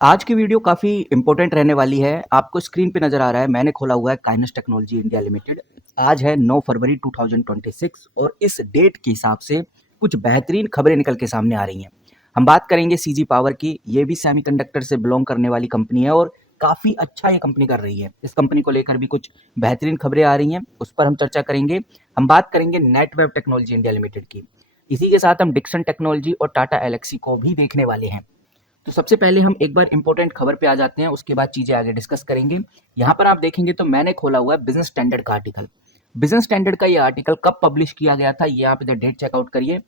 आज की वीडियो काफ़ी इंपॉर्टेंट रहने वाली है। आपको स्क्रीन पे नज़र आ रहा है, मैंने खोला हुआ है काइनस टेक्नोलॉजी इंडिया लिमिटेड। आज है 9 फरवरी 2026 और इस डेट के हिसाब से कुछ बेहतरीन खबरें निकल के सामने आ रही हैं। हम बात करेंगे सीजी पावर की। ये भी सेमीकंडक्टर से बिलोंग करने वाली कंपनी है और काफ़ी अच्छा ये कंपनी कर रही है। इस कंपनी को लेकर भी कुछ बेहतरीन खबरें आ रही हैं, उस पर हम चर्चा करेंगे। हम बात करेंगे नेटवेव टेक्नोलॉजी इंडिया लिमिटेड की। इसी के साथ हम डिक्सन टेक्नोलॉजी और टाटा एलेक्सी को भी देखने वाले हैं। तो सबसे पहले हम एक बार इंपॉर्टेंट खबर पे आ जाते हैं, उसके बाद चीज़ें आगे डिस्कस करेंगे। यहाँ पर आप देखेंगे तो मैंने खोला हुआ है बिजनेस स्टैंडर्ड का आर्टिकल। बिजनेस स्टैंडर्ड का ये आर्टिकल कब पब्लिश किया गया था, ये आप इधर डेट चेकआउट करिए।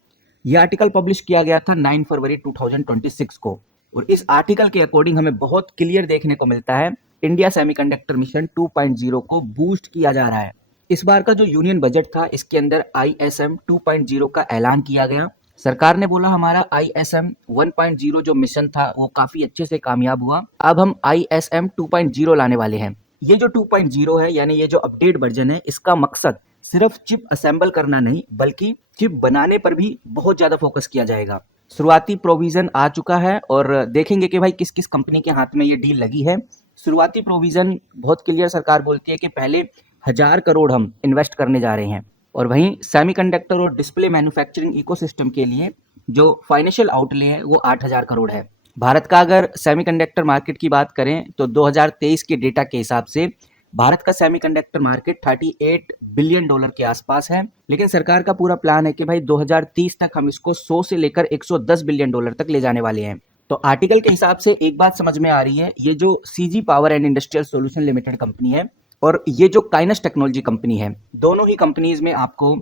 ये आर्टिकल पब्लिश किया गया था 9 फरवरी 2026 को। और इस आर्टिकल के अकॉर्डिंग हमें बहुत क्लियर देखने को मिलता है, इंडिया सेमीकंडक्टर मिशन 2.0 को बूस्ट किया जा रहा है। इस बार का जो यूनियन बजट था, इसके अंदर ISM 2.0 का ऐलान किया गया। सरकार ने बोला हमारा ISM 1.0 जो मिशन था वो काफी अच्छे से कामयाब हुआ, अब हम ISM 2.0 लाने वाले हैं। ये जो 2.0 है, यानी ये जो अपडेट वर्जन है, इसका मकसद सिर्फ चिप असेंबल करना नहीं बल्कि चिप बनाने पर भी बहुत ज्यादा फोकस किया जाएगा। शुरुआती प्रोविजन आ चुका है और देखेंगे कि भाई किस किस कंपनी के हाथ में ये डील लगी है। शुरुआती प्रोविजन बहुत क्लियर सरकार बोलती है कि पहले 1000 करोड़ हम इन्वेस्ट करने जा रहे हैं। और वहीं सेमीकंडक्टर और डिस्प्ले मैन्युफैक्चरिंग इकोसिस्टम के लिए जो फाइनेंशियल आउटले है वो 8000 करोड़ है। भारत का अगर सेमीकंडक्टर मार्केट की बात करें तो 2023 के डेटा के हिसाब से भारत का सेमीकंडक्टर मार्केट 38 बिलियन डॉलर के आसपास है। लेकिन सरकार का पूरा प्लान है कि भाई 2030 तक हम इसको 100 से लेकर 110 बिलियन डॉलर तक ले जाने वाले हैं। तो आर्टिकल के हिसाब से एक बात समझ में आ रही है, ये जो CG power and industrial solution limited company है और ये जो काइनस टेक्नोलॉजी कंपनी है, दोनों ही कंपनीज में आपको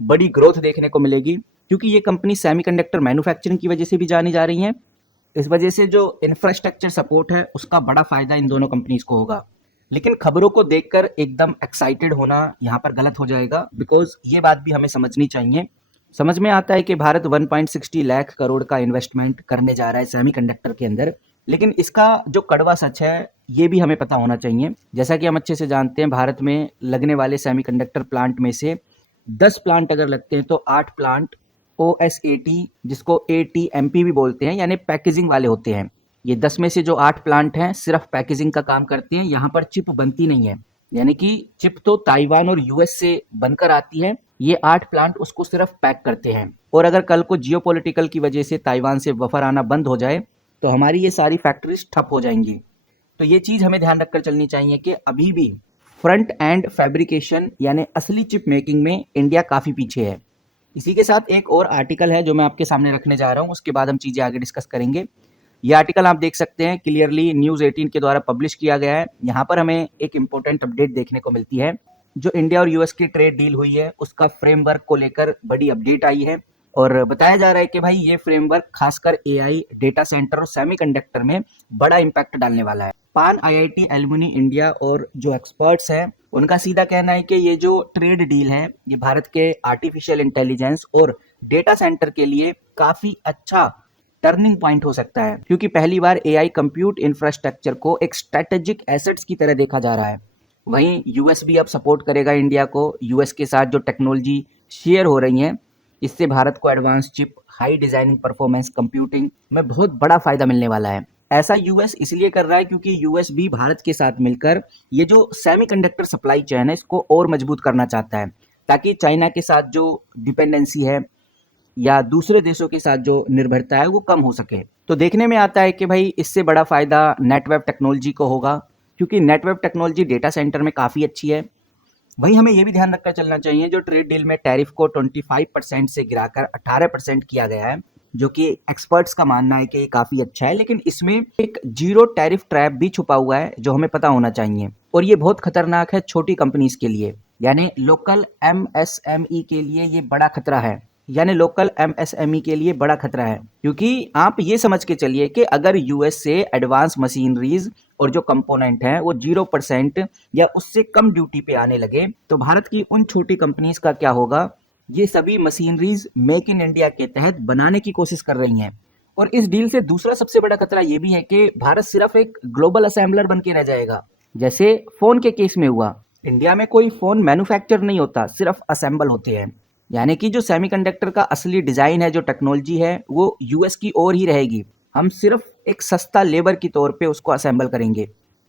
बड़ी ग्रोथ देखने को मिलेगी, क्योंकि ये कंपनी सेमीकंडक्टर मैन्युफैक्चरिंग की वजह से भी जानी जा रही हैं। इस वजह से जो इंफ्रास्ट्रक्चर सपोर्ट है उसका बड़ा फायदा इन दोनों कंपनीज को होगा। लेकिन खबरों को देखकर एकदम एक्साइटेड होना यहाँ पर गलत हो जाएगा, बिकॉज ये बात भी हमें समझनी चाहिए। समझ में आता है कि भारत 1.60 लाख करोड़ का इन्वेस्टमेंट करने जा रहा है सेमीकंडक्टर के अंदर, लेकिन इसका जो कड़वा सच है ये भी हमें पता होना चाहिए। जैसा कि हम अच्छे से जानते हैं, भारत में लगने वाले सेमीकंडक्टर प्लांट में से 10 प्लांट अगर लगते हैं तो 8 प्लांट OSAT, जिसको ATMP भी बोलते हैं, यानी पैकेजिंग वाले होते हैं। ये 10 में से जो 8 प्लांट हैं सिर्फ पैकेजिंग का काम करते हैं, यहाँ पर चिप बनती नहीं है। यानी कि चिप तो ताइवान और US से बनकर आती है, ये 8 प्लांट उसको सिर्फ पैक करते हैं। और अगर कल को जियोपॉलिटिकल की वजह से ताइवान से वफर आना बंद हो जाए तो हमारी ये सारी फैक्ट्रीज ठप हो जाएंगी। तो ये चीज़ हमें ध्यान रखकर चलनी चाहिए कि अभी भी फ्रंट एंड फैब्रिकेशन यानी असली चिप मेकिंग में इंडिया काफ़ी पीछे है। इसी के साथ एक और आर्टिकल है जो मैं आपके सामने रखने जा रहा हूँ, उसके बाद हम चीज़ें आगे डिस्कस करेंगे। ये आर्टिकल आप देख सकते हैं, क्लियरली न्यूज़ 18 के द्वारा पब्लिश किया गया है। यहाँ पर हमें एक इंपॉर्टेंट अपडेट देखने को मिलती है। जो इंडिया और US की ट्रेड डील हुई है उसका फ्रेमवर्क को लेकर बड़ी अपडेट आई है और बताया जा रहा है कि भाई ये फ्रेमवर्क खासकर AI, डेटा सेंटर और सेमीकंडक्टर में बड़ा इम्पैक्ट डालने वाला है। पान IIT एलुमनी इंडिया और जो एक्सपर्ट्स हैं उनका सीधा कहना है कि ये जो ट्रेड डील है ये भारत के आर्टिफिशियल इंटेलिजेंस और डेटा सेंटर के लिए काफी अच्छा टर्निंग पॉइंट हो सकता है, क्योंकि पहली बार AI कंप्यूट इंफ्रास्ट्रक्चर को एक स्ट्रेटेजिक एसेट्स की तरह देखा जा रहा है। वहीं US भी अब सपोर्ट करेगा इंडिया को। US के साथ जो टेक्नोलॉजी शेयर हो रही है इससे भारत को advance chip, high designing performance computing में बहुत बड़ा फायदा मिलने वाला है। ऐसा US इसलिए कर रहा है क्योंकि US भी भारत के साथ मिलकर ये जो सेमीकंडक्टर सप्लाई चेन है इसको और मजबूत करना चाहता है, ताकि चाइना के साथ जो डिपेंडेंसी है या दूसरे देशों के साथ जो निर्भरता है वो कम हो सके। तो देखने में आता है कि भाई इससे बड़ा फायदा नेटवेव टेक्नोलॉजी को होगा, क्योंकि नेटवेव टेक्नोलॉजी डेटा सेंटर में काफ़ी अच्छी है। वहीं हमें यह भी ध्यान रखकर चलना चाहिए, जो ट्रेड डील में टैरिफ को 25% से गिराकर 18% किया गया है, जो कि एक्सपर्ट्स का मानना है कि ये काफ़ी अच्छा है, लेकिन इसमें एक जीरो टैरिफ ट्रैप भी छुपा हुआ है जो हमें पता होना चाहिए। और ये बहुत खतरनाक है छोटी कंपनीज के लिए, यानी लोकल MSME के लिए ये बड़ा खतरा है। यानी लोकल MSME के लिए बड़ा खतरा है, क्योंकि आप ये समझ के चलिए कि अगर US से एडवांस मशीनरीज और जो कंपोनेंट हैं वो 0% या उससे कम ड्यूटी पे आने लगे तो भारत की उन छोटी कंपनीज का क्या होगा। ये सभी मशीनरीज मेक इन इंडिया के तहत बनाने की कोशिश कर रही हैं। और इस डील से दूसरा सबसे बड़ा खतरा ये भी है कि भारत सिर्फ एक ग्लोबल असेंबलर बन के रह जाएगा, जैसे फोन के केस में हुआ। इंडिया में कोई फोन मैन्युफैक्चर नहीं होता, सिर्फ असेंबल होते हैं। यानी कि जो सेमीकंडक्टर का असली डिजाइन है, जो टेक्नोलॉजी है, वो US की ओर ही रहेगी। हम सिर्फ एक सस्ता लेबर की तौर पे उसको असेंबल करेंगे।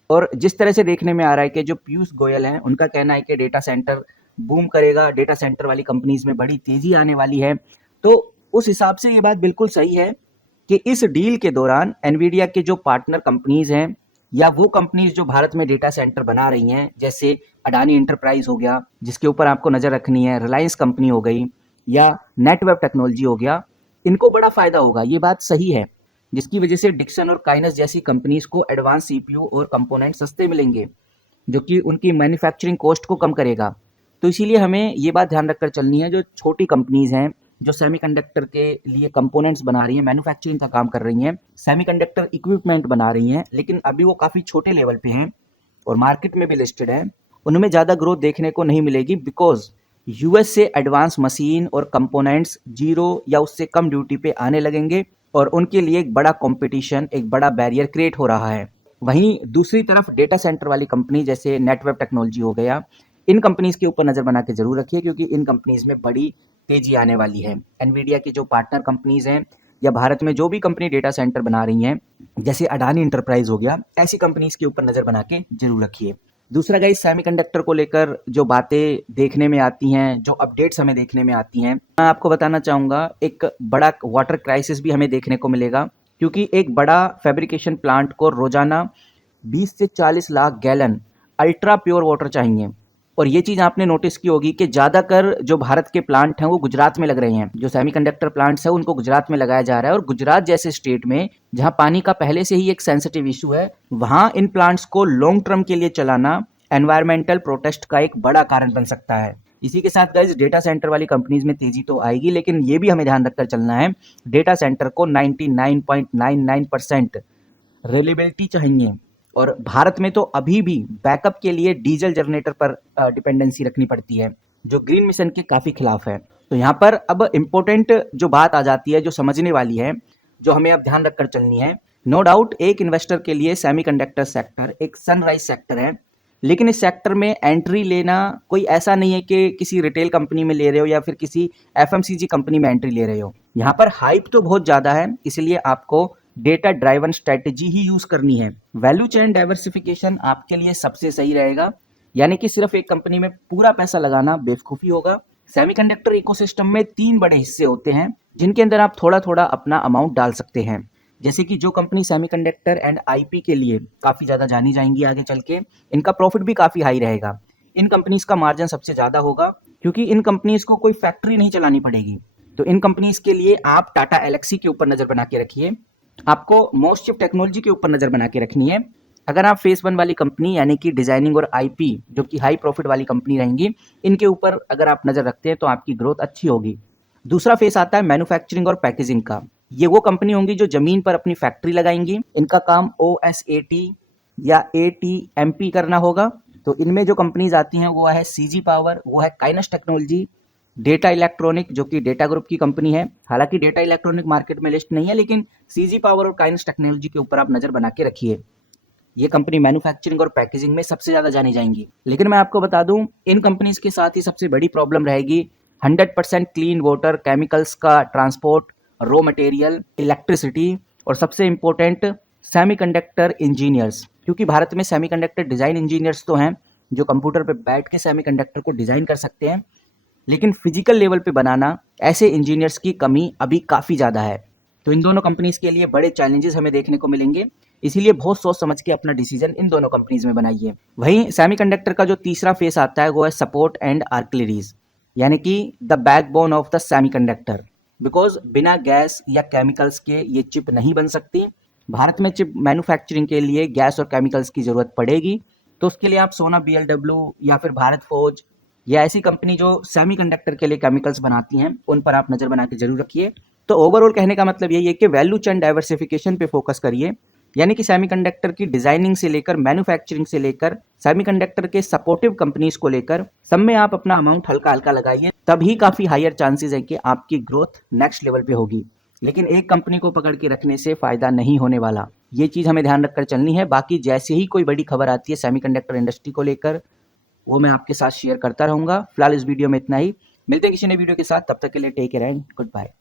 और जिस तरह से देखने में आ रहा है कि जो पीयूष गोयल हैं, उनका कहना है कि डेटा सेंटर बूम करेगा, डेटा सेंटर वाली कंपनीज में बड़ी तेजी आने वाली है। तो उस हिसाब से ये बात बिल्कुल सही है कि इस डील के दौरान एनवीडिया के जो पार्टनर कंपनीज हैं या वो कंपनीज जो भारत में डेटा सेंटर बना रही हैं, जैसे अडानी इंटरप्राइज हो गया जिसके ऊपर आपको नजर रखनी है, रिलायंस कंपनी हो गई या नेटवेब टेक्नोलॉजी हो गया, इनको बड़ा फायदा होगा। ये बात सही है, जिसकी वजह से डिक्सन और काइनस जैसी कंपनीज को एडवांस सीपीयू और कंपोनेंट सस्ते मिलेंगे, जो कि उनकी मैन्युफैक्चरिंग कॉस्ट को कम करेगा। तो इसीलिए हमें ये बात ध्यान रखकर चलनी है, जो छोटी कंपनीज हैं जो सेमीकंडक्टर के लिए कंपोनेंट्स बना रही हैं, मैन्युफैक्चरिंग का काम कर रही हैं, सेमीकंडक्टर इक्विपमेंट बना रही हैं, लेकिन अभी वो काफ़ी छोटे लेवल पे हैं और मार्केट में भी लिस्टेड है, उनमें ज़्यादा ग्रोथ देखने को नहीं मिलेगी, बिकॉज यूएस से एडवांस मशीन और कंपोनेंट्स जीरो या उससे कम ड्यूटी पे आने लगेंगे और उनके लिए एक बड़ा कंपटीशन, एक बड़ा बैरियर क्रिएट हो रहा है। वहीं दूसरी तरफ डेटा सेंटर वाली कंपनी जैसे नेटवेब टेक्नोलॉजी हो गया, इन कंपनीज के ऊपर नज़र बना के जरूर रखिए, क्योंकि इन कंपनीज में बड़ी तेजी आने वाली है। एनवीडिया की जो पार्टनर कंपनीज हैं या भारत में जो भी कंपनी डेटा सेंटर बना रही हैं, जैसे अडानी इंटरप्राइज हो गया, ऐसी कंपनीज के ऊपर नज़र बना के जरूर रखिए। दूसरा गाइस, सेमीकंडक्टर को लेकर जो बातें देखने में आती हैं, जो अपडेट्स हमें देखने में आती हैं, मैं आपको बताना चाहूँगा एक बड़ा वाटर क्राइसिस भी हमें देखने को मिलेगा, क्योंकि एक बड़ा फैब्रिकेशन प्लांट को रोजाना 20 से 40 lakh gallon ultra pure water चाहिए। और ये चीज़ आपने नोटिस की होगी कि ज़्यादातर जो भारत के प्लांट हैं वो गुजरात में लग रहे हैं। जो सेमीकंडक्टर प्लांट्स हैं उनको गुजरात में लगाया जा रहा है, और गुजरात जैसे स्टेट में जहाँ पानी का पहले से ही एक सेंसिटिव इशू है, वहाँ इन प्लांट्स को लॉन्ग टर्म के लिए चलाना एनवायरमेंटल प्रोटेस्ट का एक बड़ा कारण बन सकता है। इसी के साथ गाइस, डेटा सेंटर वाली कंपनीज में तेजी तो आएगी, लेकिन ये भी हमें ध्यान रखकर चलना है, डेटा सेंटर को 99.99% रिलायबिलिटी चाहिए। और भारत में तो अभी भी बैकअप के लिए डीजल जनरेटर पर डिपेंडेंसी रखनी पड़ती है, जो ग्रीन मिशन के काफ़ी खिलाफ है। तो यहाँ पर अब इम्पोर्टेंट जो बात आ जाती है, जो समझने वाली है, जो हमें अब ध्यान रखकर चलनी है, नो डाउट एक इन्वेस्टर के लिए सेमीकंडक्टर सेक्टर एक सनराइज सेक्टर है, लेकिन इस सेक्टर में एंट्री लेना कोई ऐसा नहीं है कि किसी रिटेल कंपनी में ले रहे हो या फिर किसी एफएमसीजी कंपनी में एंट्री ले रहे हो। यहाँ पर हाइप तो बहुत ज़्यादा है, इसलिए आपको डेटा ड्राइवन स्ट्रेटेजी ही यूज करनी है। वैल्यू चेन डाइवर्सिफिकेशन आपके लिए सबसे सही रहेगा, यानी कि सिर्फ एक कंपनी में पूरा पैसा लगाना बेवकूफ़ी होगा। सेमीकंडक्टर इकोसिस्टम में 3 बड़े हिस्से होते हैं, जिनके अंदर आप थोड़ा थोड़ा अपना अमाउंट डाल सकते हैं। जैसे कि जो कंपनी सेमीकंडक्टर एंड आईपी के लिए काफ़ी ज़्यादा जानी जाएंगी आगे चल के, इनका प्रॉफिट भी काफ़ी हाई रहेगा। इन कंपनीज का मार्जिन सबसे ज़्यादा होगा, क्योंकि इन कंपनीज को कोई फैक्ट्री नहीं चलानी पड़ेगी। तो इन कंपनीज के लिए आप टाटा एलेक्सी के ऊपर नज़र बना के रखिए, आपको मोस्टशिफ्ट टेक्नोलॉजी के ऊपर नज़र बना के रखनी है। अगर आप फेस 1 वाली कंपनी यानी कि डिजाइनिंग और आईपी, जो कि हाई प्रॉफिट वाली कंपनी रहेंगी, इनके ऊपर अगर आप नज़र रखते हैं तो आपकी ग्रोथ अच्छी होगी। दूसरा फेस आता है मैन्युफैक्चरिंग और पैकेजिंग का। ये वो कंपनी होंगी जो जमीन पर अपनी फैक्ट्री लगाएंगी, इनका काम OSAT या ATMP करना होगा। तो इनमें जो कंपनीज आती हैं वो है CG पावर, वो है काइनस टेक्नोलॉजी, डेटा इलेक्ट्रॉनिक जो कि डेटा ग्रुप की कंपनी है। हालांकि डेटा इलेक्ट्रॉनिक मार्केट में लिस्ट नहीं है, लेकिन CG पावर और काइनस टेक्नोलॉजी के ऊपर आप नज़र बना के रखिए। ये कंपनी मैन्युफैक्चरिंग और पैकेजिंग में सबसे ज़्यादा जानी जाएंगी। लेकिन मैं आपको बता दूं, इन कंपनीज के साथ ही सबसे बड़ी प्रॉब्लम रहेगी 100% क्लीन वाटर, केमिकल्स का ट्रांसपोर्ट, रॉ मटेरियल, इलेक्ट्रिसिटी, और सबसे इम्पोर्टेंट सेमीकंडक्टर इंजीनियर्स। क्योंकि भारत में सेमीकंडक्टर डिज़ाइन इंजीनियर्स तो हैं जो कंप्यूटर पर बैठ के सेमीकंडक्टर को डिज़ाइन कर सकते हैं, लेकिन फिजिकल लेवल पे बनाना, ऐसे इंजीनियर्स की कमी अभी काफ़ी ज़्यादा है। तो इन दोनों कंपनीज के लिए बड़े चैलेंजेस हमें देखने को मिलेंगे, इसीलिए बहुत सोच समझ के अपना डिसीजन इन दोनों कंपनीज में बनाइए। वहीं सेमीकंडक्टर का जो तीसरा फेस आता है वो है सपोर्ट एंड आर्टिलरीज, यानी कि the backbone of the semiconductor. Because बिना गैस या केमिकल्स के ये चिप नहीं बन सकती। भारत में चिप मैन्युफैक्चरिंग के लिए गैस और केमिकल्स की ज़रूरत पड़ेगी, तो उसके लिए आप सोना BLW या फिर भारत फोर्ज या ऐसी कंपनी जो सेमीकंडक्टर के लिए केमिकल्स बनाती हैं, उन पर आप नज़र बना के जरूर रखिए। तो ओवरऑल कहने का मतलब यही है कि वैल्यू चेन डाइवर्सिफिकेशन पे फोकस करिए, यानी कि सेमीकंडक्टर की डिजाइनिंग से लेकर मैन्युफैक्चरिंग से लेकर सेमीकंडक्टर के सपोर्टिव कंपनीज को लेकर सब में आप अपना अमाउंट हल्का हल्का लगाइए, तभी काफ़ी हायर चांसेस है कि आपकी ग्रोथ नेक्स्ट लेवल पे होगी। लेकिन एक कंपनी को पकड़ के रखने से फ़ायदा नहीं होने वाला, ये चीज़ हमें ध्यान रखकर चलनी है। बाकी जैसे ही कोई बड़ी खबर आती है सेमीकंडक्टर इंडस्ट्री को लेकर, वो मैं आपके साथ शेयर करता रहूँगा। फिलहाल इस वीडियो में इतना ही, मिलते हैं किसी नए वीडियो के साथ, तब तक के लिए take care and good bye.